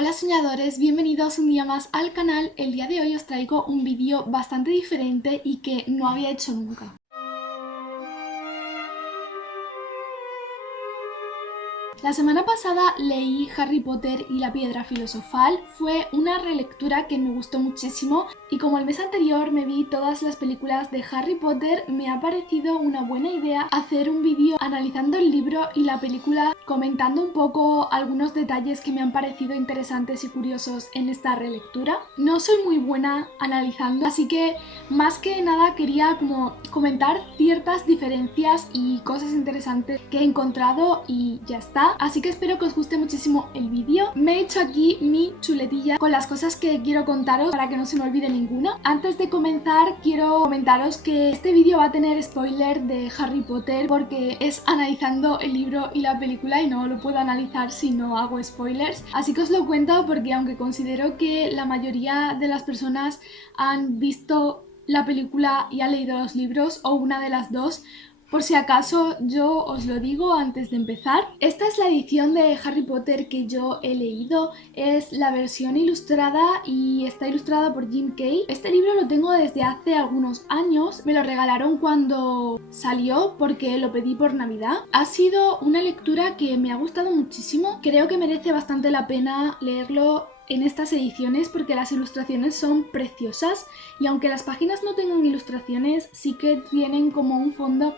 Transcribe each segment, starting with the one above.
Hola soñadores, bienvenidos un día más al canal. El día de hoy os traigo un vídeo bastante diferente y que no había hecho nunca. La semana pasada leí Harry Potter y la Piedra Filosofal, fue una relectura que me gustó muchísimo y como el mes anterior me vi todas las películas de Harry Potter, me ha parecido una buena idea hacer un vídeo analizando el libro y la película, comentando un poco algunos detalles que me han parecido interesantes y curiosos en esta relectura. No soy muy buena analizando, así que más que nada quería como comentar ciertas diferencias y cosas interesantes que he encontrado y ya está. Así que espero que os guste muchísimo el vídeo. Me he hecho aquí mi chuletilla con las cosas que quiero contaros para que no se me olvide ninguna. Antes de comenzar quiero comentaros que este vídeo va a tener spoiler de Harry Potter porque es analizando el libro y la película y no lo puedo analizar si no hago spoilers. Así que os lo cuento porque aunque considero que la mayoría de las personas han visto la película y han leído los libros o una de las dos, por si acaso yo os lo digo antes de empezar. Esta es la edición de Harry Potter que yo he leído, es la versión ilustrada y está ilustrada por Jim Kay. Este libro lo tengo desde hace algunos años, me lo regalaron cuando salió porque lo pedí por Navidad. Ha sido una lectura que me ha gustado muchísimo, creo que merece bastante la pena leerlo en estas ediciones porque las ilustraciones son preciosas y aunque las páginas no tengan ilustraciones sí que tienen como un fondo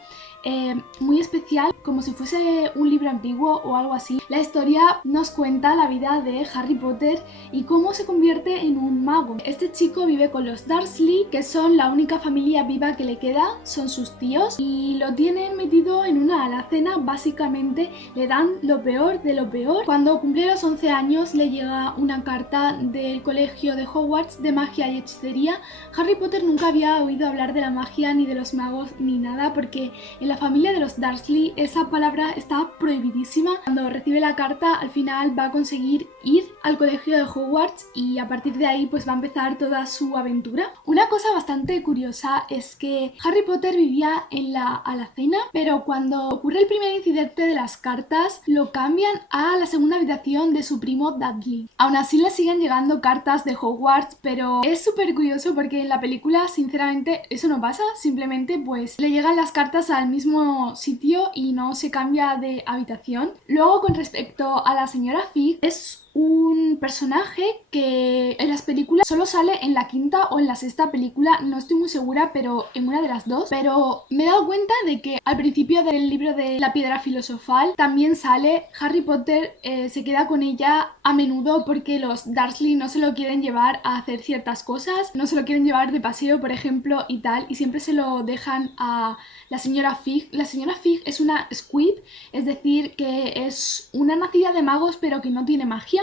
muy especial, como si fuese un libro antiguo o algo así. La historia nos cuenta la vida de Harry Potter y cómo se convierte en un mago. Este chico vive con los Dursley, que son la única familia viva que le queda, son sus tíos, y lo tienen metido en una alacena. Básicamente le dan lo peor de lo peor. Cuando cumple los 11 años le llega una carta del colegio de Hogwarts de magia y hechicería. Harry Potter nunca había oído hablar de la magia ni de los magos ni nada porque en la familia de los Dursley esa palabra está prohibidísima. Cuando recibe la carta al final va a conseguir ir al colegio de Hogwarts y a partir de ahí pues va a empezar toda su aventura. Una cosa bastante curiosa es que Harry Potter vivía en la alacena, pero cuando ocurre el primer incidente de las cartas lo cambian a la segunda habitación de su primo Dudley. Aún así le siguen llegando cartas de Hogwarts, pero es súper curioso porque en la película sinceramente eso no pasa, simplemente pues le llegan las cartas al mismo sitio y no se cambia de habitación. Luego, con respecto a la señora Fig, es un personaje que en las películas solo sale en la quinta o en la sexta película, no estoy muy segura, pero en una de las dos. Pero me he dado cuenta de que al principio del libro de la Piedra Filosofal también sale. Harry Potter se queda con ella a menudo porque los Dursley no se lo quieren llevar a hacer ciertas cosas, no se lo quieren llevar de paseo, por ejemplo, y tal, y siempre se lo dejan a la señora Fig. La señora Fig es una Squib, es decir, que es una nacida de magos pero que no tiene magia.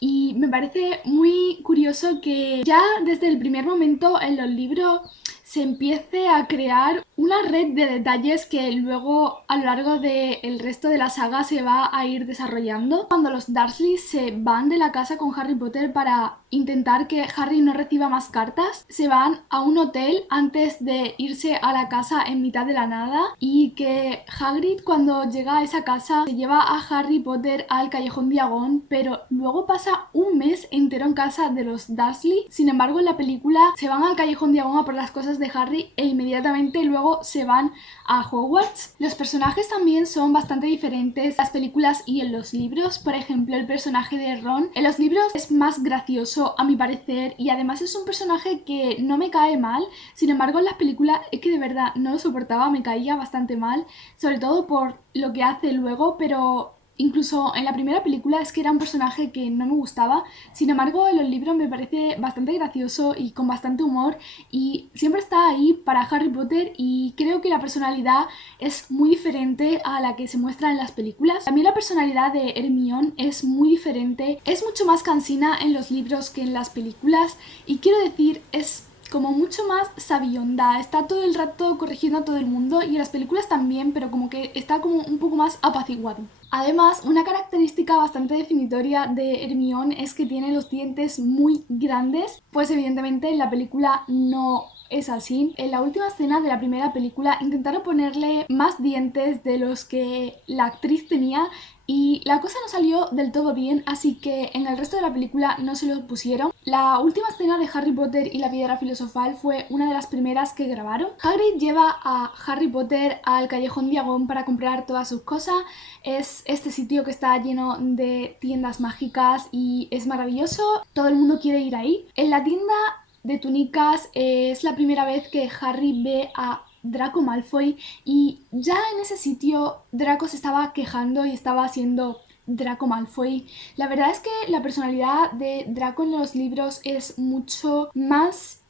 Y me parece muy curioso que ya desde el primer momento en los libros se empiece a crear una red de detalles que luego a lo largo del resto de la saga se va a ir desarrollando. Cuando los Dursley se van de la casa con Harry Potter para intentar que Harry no reciba más cartas, se van a un hotel antes de irse a la casa en mitad de la nada y que Hagrid cuando llega a esa casa se lleva a Harry Potter al Callejón Diagón, pero luego pasa un mes entero en casa de los Dursley. Sin embargo, en la película se van al Callejón Diagón a por las cosas de Harry e inmediatamente luego se van a Hogwarts. Los personajes también son bastante diferentes en las películas y en los libros. Por ejemplo, el personaje de Ron en los libros es más gracioso a mi parecer y además es un personaje que no me cae mal. Sin embargo, en las películas es que de verdad no lo soportaba, me caía bastante mal, sobre todo por lo que hace luego, pero incluso en la primera película es que era un personaje que no me gustaba. Sin embargo, en los libros me parece bastante gracioso y con bastante humor y siempre está ahí para Harry Potter y creo que la personalidad es muy diferente a la que se muestra en las películas. También la personalidad de Hermione es muy diferente, es mucho más cansina en los libros que en las películas y quiero decir, es como mucho más sabionda, está todo el rato corrigiendo a todo el mundo y en las películas también, pero como que está como un poco más apaciguado. Además, una característica bastante definitoria de Hermione es que tiene los dientes muy grandes, pues evidentemente en la película no es así. En la última escena de la primera película intentaron ponerle más dientes de los que la actriz tenía y la cosa no salió del todo bien, así que en el resto de la película no se lo pusieron. La última escena de Harry Potter y la piedra filosofal fue una de las primeras que grabaron. Hagrid lleva a Harry Potter al Callejón Diagon para comprar todas sus cosas. Es este sitio que está lleno de tiendas mágicas y es maravilloso. Todo el mundo quiere ir ahí. En la tienda de túnicas es la primera vez que Harry ve a Draco Malfoy y ya en ese sitio Draco se estaba quejando y estaba siendo Draco Malfoy. La verdad es que la personalidad de Draco en los libros es mucho más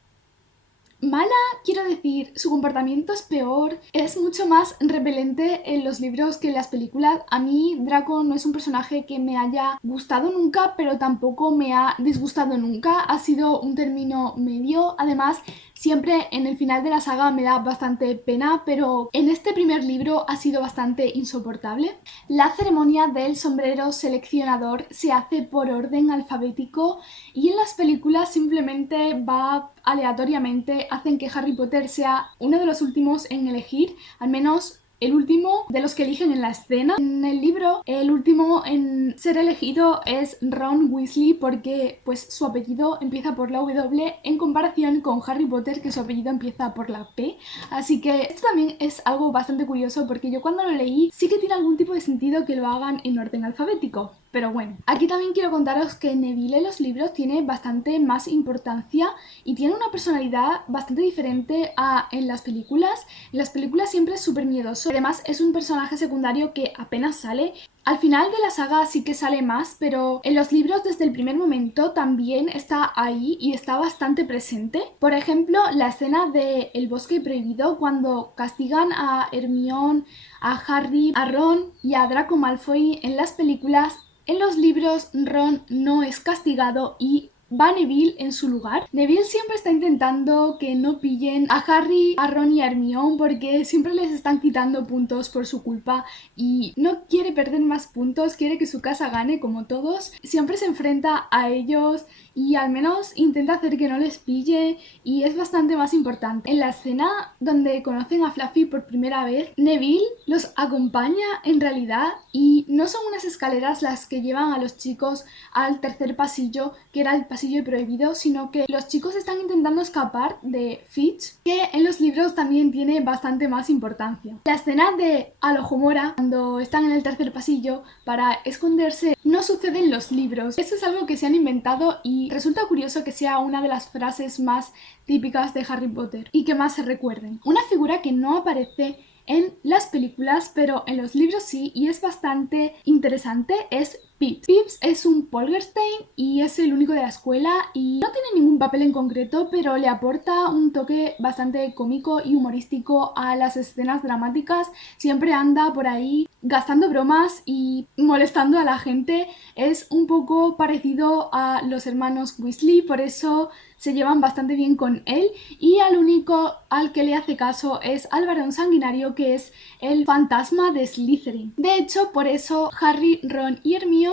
mala, quiero decir, su comportamiento es peor, es mucho más repelente en los libros que en las películas. A mí Draco no es un personaje que me haya gustado nunca, pero tampoco me ha disgustado nunca, ha sido un término medio. Además, siempre en el final de la saga me da bastante pena, pero en este primer libro ha sido bastante insoportable. La ceremonia del sombrero seleccionador se hace por orden alfabético y en las películas simplemente va aleatoriamente, hacen que Harry Potter sea uno de los últimos en elegir, al menos el último de los que eligen en la escena. En el libro, el último en ser elegido es Ron Weasley porque pues su apellido empieza por la W en comparación con Harry Potter, que su apellido empieza por la P. Así que esto también es algo bastante curioso porque yo cuando lo leí sí que tiene algún tipo de sentido que lo hagan en orden alfabético. Pero bueno, aquí también quiero contaros que Neville en los libros tiene bastante más importancia y tiene una personalidad bastante diferente a en las películas. En las películas siempre es súper miedoso. Además es un personaje secundario que apenas sale. Al final de la saga sí que sale más, pero en los libros desde el primer momento también está ahí y está bastante presente. Por ejemplo, la escena de El Bosque Prohibido, cuando castigan a Hermione, a Harry, a Ron y a Draco Malfoy en las películas. En los libros Ron no es castigado y va Neville en su lugar. Neville siempre está intentando que no pillen a Harry, a Ron y a Hermione porque siempre les están quitando puntos por su culpa y no quiere perder más puntos, quiere que su casa gane como todos. Siempre se enfrenta a ellos y al menos intenta hacer que no les pille y es bastante más importante. En la escena donde conocen a Fluffy por primera vez, Neville los acompaña en realidad y no son unas escaleras las que llevan a los chicos al tercer pasillo, que era el pasillo prohibido, sino que los chicos están intentando escapar de Fitch, que en los libros también tiene bastante más importancia. La escena de Alohomora, cuando están en el tercer pasillo para esconderse, no sucede en los libros. Eso es algo que se han inventado y resulta curioso que sea una de las frases más típicas de Harry Potter y que más se recuerden. Una figura que no aparece en las películas, pero en los libros sí, y es bastante interesante, es Pips. Pips es un Poltergeist y es el único de la escuela y no tiene ningún papel en concreto, pero le aporta un toque bastante cómico y humorístico a las escenas dramáticas. Siempre anda por ahí gastando bromas y molestando a la gente. Es un poco parecido a los hermanos Weasley, por eso se llevan bastante bien con él y al único al que le hace caso es al varón sanguinario, que es el fantasma de Slytherin. De hecho, por eso Harry, Ron y Hermione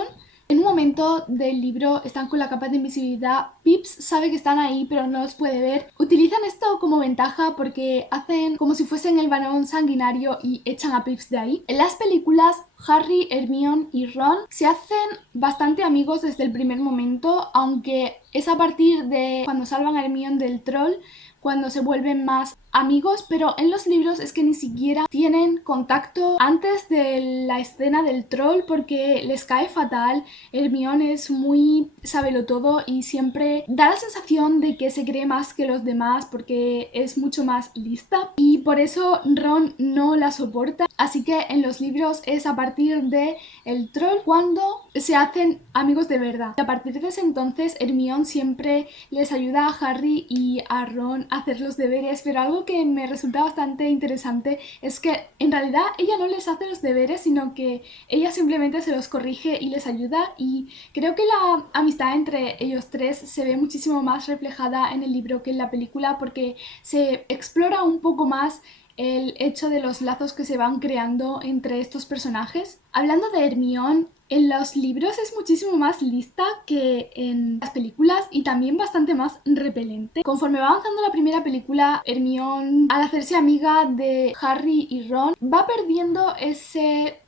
en un momento del libro están con la capa de invisibilidad. Pips sabe que están ahí pero no los puede ver. Utilizan esto como ventaja porque hacen como si fuesen el varón sanguinario y echan a Pips de ahí. En las películas Harry, Hermione y Ron se hacen bastante amigos desde el primer momento, aunque es a partir de cuando salvan a Hermione del troll cuando se vuelven más amigos, pero en los libros es que ni siquiera tienen contacto antes de la escena del troll porque les cae fatal. Hermione es muy sabelotodo y siempre da la sensación de que se cree más que los demás porque es mucho más lista y por eso Ron no la soporta. Así que en los libros es a partir de el troll cuando se hacen amigos de verdad. Y a partir de ese entonces Hermione siempre les ayuda a Harry y a Ron a hacer los deberes, pero algo que me resulta bastante interesante es que en realidad ella no les hace los deberes, sino que ella simplemente se los corrige y les ayuda, y creo que la amistad entre ellos tres se ve muchísimo más reflejada en el libro que en la película porque se explora un poco más el hecho de los lazos que se van creando entre estos personajes. Hablando de Hermione, en los libros es muchísimo más lista que en las películas y también bastante más repelente. Conforme va avanzando la primera película, Hermione, al hacerse amiga de Harry y Ron, va perdiendo ese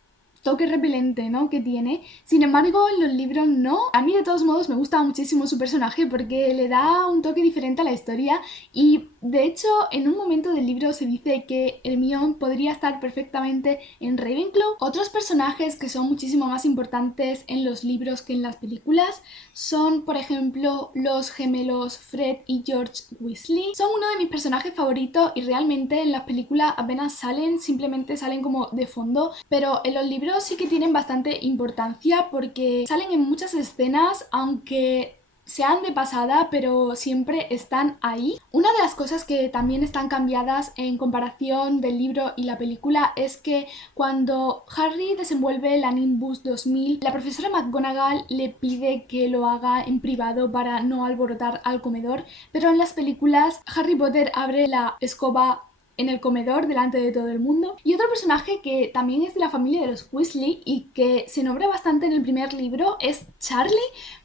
toque repelente, ¿no?, que tiene. Sin embargo, en los libros no. A mí de todos modos me gusta muchísimo su personaje porque le da un toque diferente a la historia y de hecho en un momento del libro se dice que Hermione podría estar perfectamente en Ravenclaw. Otros personajes que son muchísimo más importantes en los libros que en las películas son, por ejemplo, los gemelos Fred y George Weasley. Son uno de mis personajes favoritos y realmente en las películas apenas salen, simplemente salen como de fondo, pero en los libros sí que tienen bastante importancia porque salen en muchas escenas, aunque sean de pasada, pero siempre están ahí. Una de las cosas que también están cambiadas en comparación del libro y la película es que cuando Harry desenvuelve la Nimbus 2000, la profesora McGonagall le pide que lo haga en privado para no alborotar al comedor, pero en las películas Harry Potter abre la escoba en el comedor delante de todo el mundo. Y otro personaje que también es de la familia de los Weasley y que se nombra bastante en el primer libro es Charlie,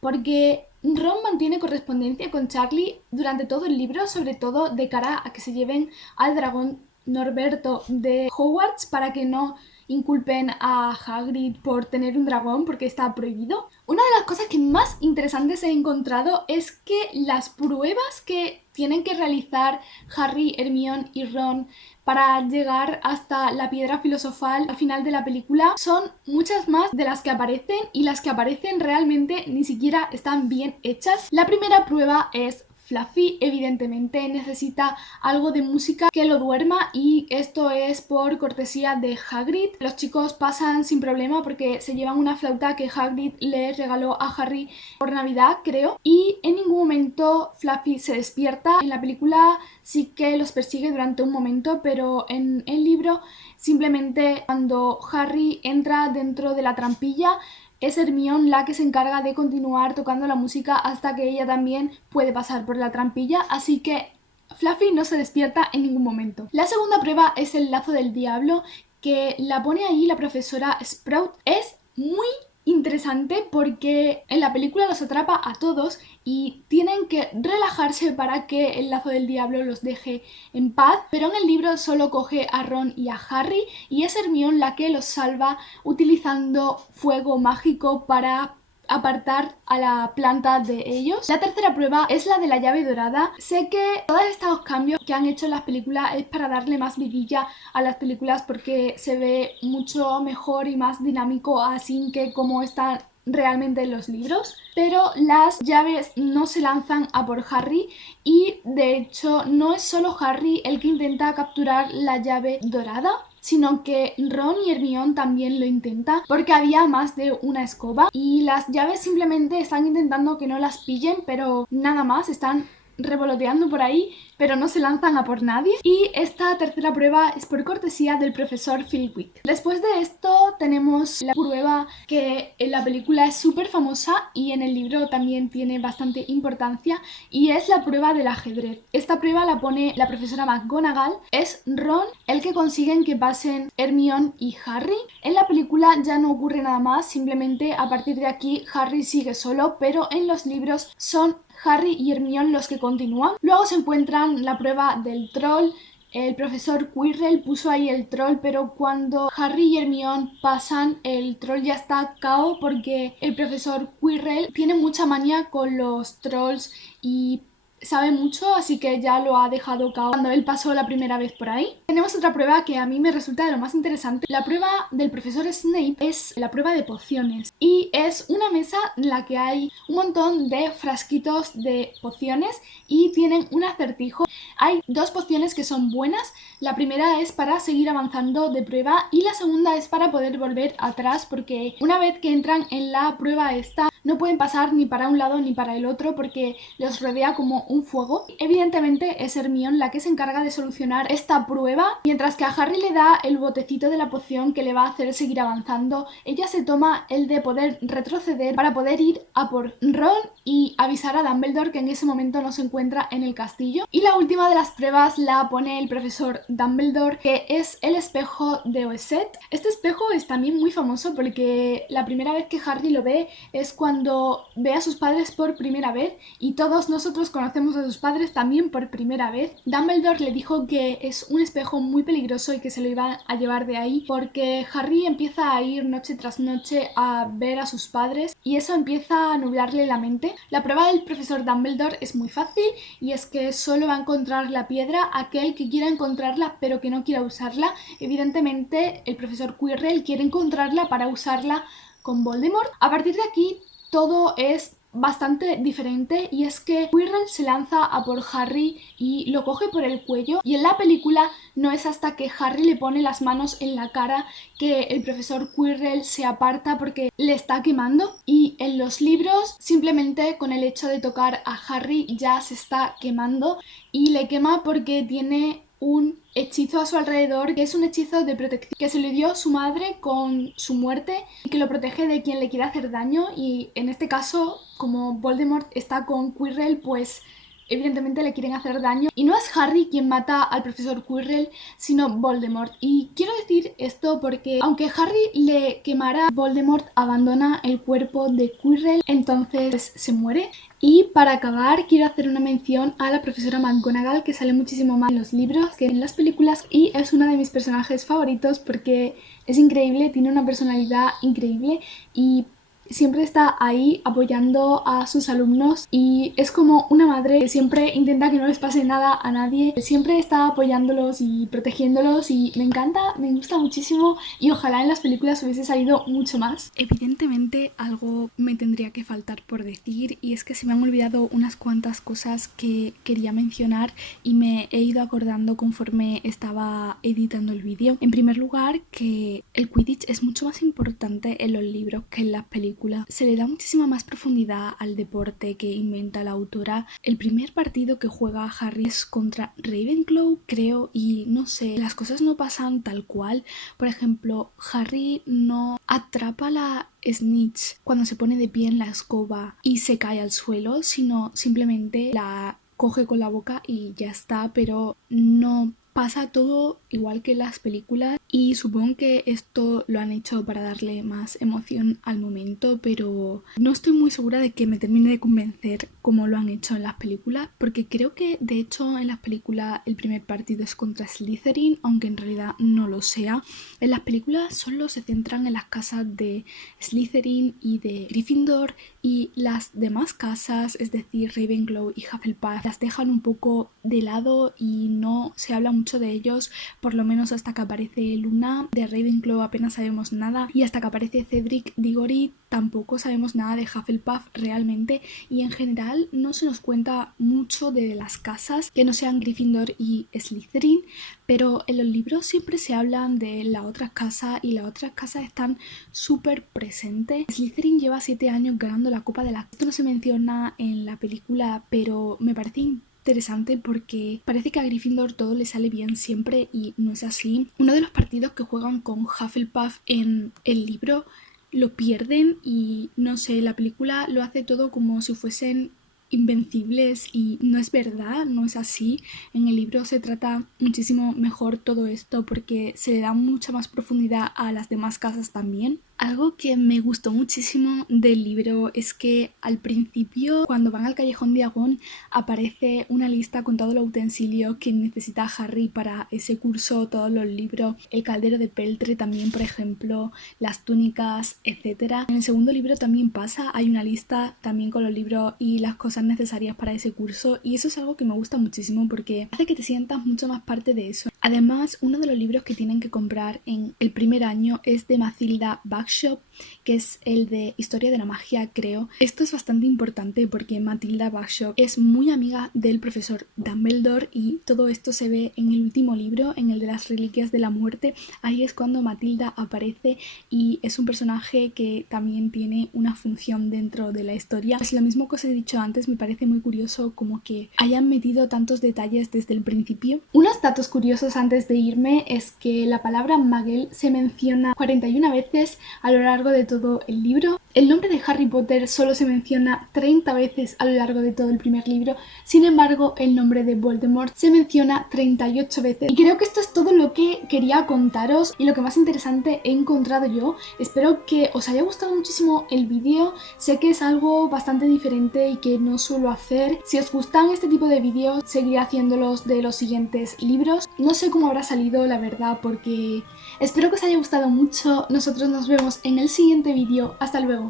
porque Ron mantiene correspondencia con Charlie durante todo el libro, sobre todo de cara a que se lleven al dragón Norberto de Hogwarts para que no inculpen a Hagrid por tener un dragón porque está prohibido. Una de las cosas que más interesantes he encontrado es que las pruebas que tienen que realizar Harry, Hermione y Ron para llegar hasta la piedra filosofal al final de la película son muchas más de las que aparecen y las que aparecen realmente ni siquiera están bien hechas. La primera prueba es Fluffy, evidentemente necesita algo de música que lo duerma y esto es por cortesía de Hagrid. Los chicos pasan sin problema porque se llevan una flauta que Hagrid le regaló a Harry por Navidad, creo, y en ningún momento Fluffy se despierta. En la película sí que los persigue durante un momento, pero en el libro simplemente cuando Harry entra dentro de la trampilla es Hermione la que se encarga de continuar tocando la música hasta que ella también puede pasar por la trampilla, así que Fluffy no se despierta en ningún momento. La segunda prueba es el lazo del diablo, que la pone ahí la profesora Sprout. Es muy interesante porque en la película los atrapa a todos y tienen que relajarse para que el lazo del diablo los deje en paz, pero en el libro solo coge a Ron y a Harry y es Hermione la que los salva utilizando fuego mágico para apartar a la planta de ellos. La tercera prueba es la de la llave dorada. Sé que todos estos cambios que han hecho en las películas es para darle más vidilla a las películas porque se ve mucho mejor y más dinámico así que como están realmente en los libros, pero las llaves no se lanzan a por Harry y de hecho no es solo Harry el que intenta capturar la llave dorada, sino que Ron y Hermione también lo intentan porque había más de una escoba y las llaves simplemente están intentando que no las pillen, pero nada más, están revoloteando por ahí, pero no se lanzan a por nadie. Y esta tercera prueba es por cortesía del profesor Flitwick. Después de esto tenemos la prueba que en la película es súper famosa y en el libro también tiene bastante importancia y es la prueba del ajedrez. Esta prueba la pone la profesora McGonagall. Es Ron el que consiguen que pasen Hermione y Harry. En la película ya no ocurre nada más, simplemente a partir de aquí Harry sigue solo, pero en los libros son Harry y Hermione los que continúan. Luego se encuentran la prueba del troll. El profesor Quirrell puso ahí el troll, pero cuando Harry y Hermione pasan, el troll ya está KO porque el profesor Quirrell tiene mucha manía con los trolls y sabe mucho, así que ya lo ha dejado KO cuando él pasó la primera vez por ahí. Tenemos otra prueba que a mí me resulta de lo más interesante. La prueba del profesor Snape es la prueba de pociones y es una mesa en la que hay un montón de frasquitos de pociones y tienen un acertijo. Hay dos pociones que son buenas. La primera es para seguir avanzando de prueba y la segunda es para poder volver atrás porque una vez que entran en la prueba esta no pueden pasar ni para un lado ni para el otro porque los rodea como un fuego. Evidentemente es Hermione la que se encarga de solucionar esta prueba, mientras que a Harry le da el botecito de la poción que le va a hacer seguir avanzando. Ella se toma el de poder retroceder para poder ir a por Ron y avisar a Dumbledore que en ese momento no se encuentra en el castillo. Y la última de las pruebas la pone el profesor Dumbledore, que es el espejo de Oesет. Este espejo es también muy famoso porque la primera vez que Harry lo ve es cuando ve a sus padres por primera vez, y todos nosotros conocemos a sus padres también por primera vez. Dumbledore le dijo que es un espejo muy peligroso y que se lo iba a llevar de ahí porque Harry empieza a ir noche tras noche a ver a sus padres y eso empieza a nublarle la mente. La prueba del profesor Dumbledore es muy fácil y es que solo va a encontrar la piedra aquel que quiera encontrarla pero que no quiera usarla. Evidentemente el profesor Quirrell quiere encontrarla para usarla con Voldemort. A partir de aquí todo es bastante diferente, y es que Quirrell se lanza a por Harry y lo coge por el cuello, y en la película no es hasta que Harry le pone las manos en la cara que el profesor Quirrell se aparta porque le está quemando, y en los libros simplemente con el hecho de tocar a Harry ya se está quemando, y le quema porque tiene un hechizo a su alrededor, que es un hechizo de protección que se le dio su madre con su muerte y que lo protege de quien le quiera hacer daño. Y en este caso, como Voldemort está con Quirrell, pues evidentemente le quieren hacer daño, y no es Harry quien mata al profesor Quirrell sino Voldemort. Y quiero decir esto porque aunque Harry le quemara, Voldemort abandona el cuerpo de Quirrell, entonces se muere. Y para acabar quiero hacer una mención a la profesora McGonagall, que sale muchísimo más en los libros que en las películas y es una de mis personajes favoritos porque es increíble, tiene una personalidad increíble y siempre está ahí apoyando a sus alumnos, y es como una madre que siempre intenta que no les pase nada a nadie, siempre está apoyándolos y protegiéndolos, y me encanta, me gusta muchísimo, y ojalá en las películas hubiese salido mucho más. Evidentemente algo me tendría que faltar por decir, y es que se me han olvidado unas cuantas cosas que quería mencionar y me he ido acordando conforme estaba editando el vídeo. En primer lugar, que el Quidditch es mucho más importante en los libros que en las películas. Se le da muchísima más profundidad al deporte que inventa la autora. El primer partido que juega Harry es contra Ravenclaw, creo, y no sé, las cosas no pasan tal cual. Por ejemplo, Harry no atrapa la snitch cuando se pone de pie en la escoba y se cae al suelo, sino simplemente la coge con la boca y ya está, pero no pasa todo igual que en las películas, y supongo que esto lo han hecho para darle más emoción al momento, pero no estoy muy segura de que me termine de convencer como lo han hecho en las películas, porque creo que de hecho en las películas el primer partido es contra Slytherin, aunque en realidad no lo sea. En las películas solo se centran en las casas de Slytherin y de Gryffindor, y las demás casas, es decir Ravenclaw y Hufflepuff, las dejan un poco de lado y no se habla mucho de ellos, por lo menos hasta que aparece Luna. De Ravenclaw apenas sabemos nada, y hasta que aparece Cedric Diggory tampoco sabemos nada de Hufflepuff realmente, y en general no se nos cuenta mucho de las casas que no sean Gryffindor y Slytherin, pero en los libros siempre se hablan de la otra casa y las otras casas están súper presentes. Slytherin lleva 7 años ganando la Copa de la... Esto no se menciona en la película, pero me parece interesante porque parece que a Gryffindor todo le sale bien siempre y no es así. Uno de los partidos que juegan con Hufflepuff en el libro lo pierden, y no sé, la película lo hace todo como si fuesen invencibles y no es verdad, no es así. En el libro se trata muchísimo mejor todo esto porque se le da mucha más profundidad a las demás casas también. Algo que me gustó muchísimo del libro es que al principio, cuando van al Callejón Diagon, aparece una lista con todos los utensilios que necesita Harry para ese curso, todos los libros, el caldero de peltre también, por ejemplo, las túnicas, etc. En el segundo libro también pasa, hay una lista también con los libros y las cosas necesarias para ese curso, y eso es algo que me gusta muchísimo porque hace que te sientas mucho más parte de eso. Además, uno de los libros que tienen que comprar en el primer año es de Matilda Bagshot, que es el de Historia de la Magia, creo. Esto es bastante importante porque Matilda Bagshot es muy amiga del profesor Dumbledore y todo esto se ve en el último libro, en el de las Reliquias de la Muerte. Ahí es cuando Matilda aparece y es un personaje que también tiene una función dentro de la historia. Es lo mismo que os he dicho antes, me parece muy curioso como que hayan metido tantos detalles desde el principio. Unos datos curiosos antes de irme es que la palabra Muggle se menciona 41 veces a lo largo de todo el libro. El nombre de Harry Potter solo se menciona 30 veces a lo largo de todo el primer libro. Sin embargo, el nombre de Voldemort se menciona 38 veces. Y creo que esto es todo lo que quería contaros y lo que más interesante he encontrado yo. Espero que os haya gustado muchísimo el vídeo. Sé que es algo bastante diferente y que no suelo hacer. Si os gustan este tipo de vídeos, seguiré haciéndolos de los siguientes libros. No sé cómo habrá salido, la verdad, porque espero que os haya gustado mucho. Nosotros nos vemos en el siguiente vídeo. Hasta luego.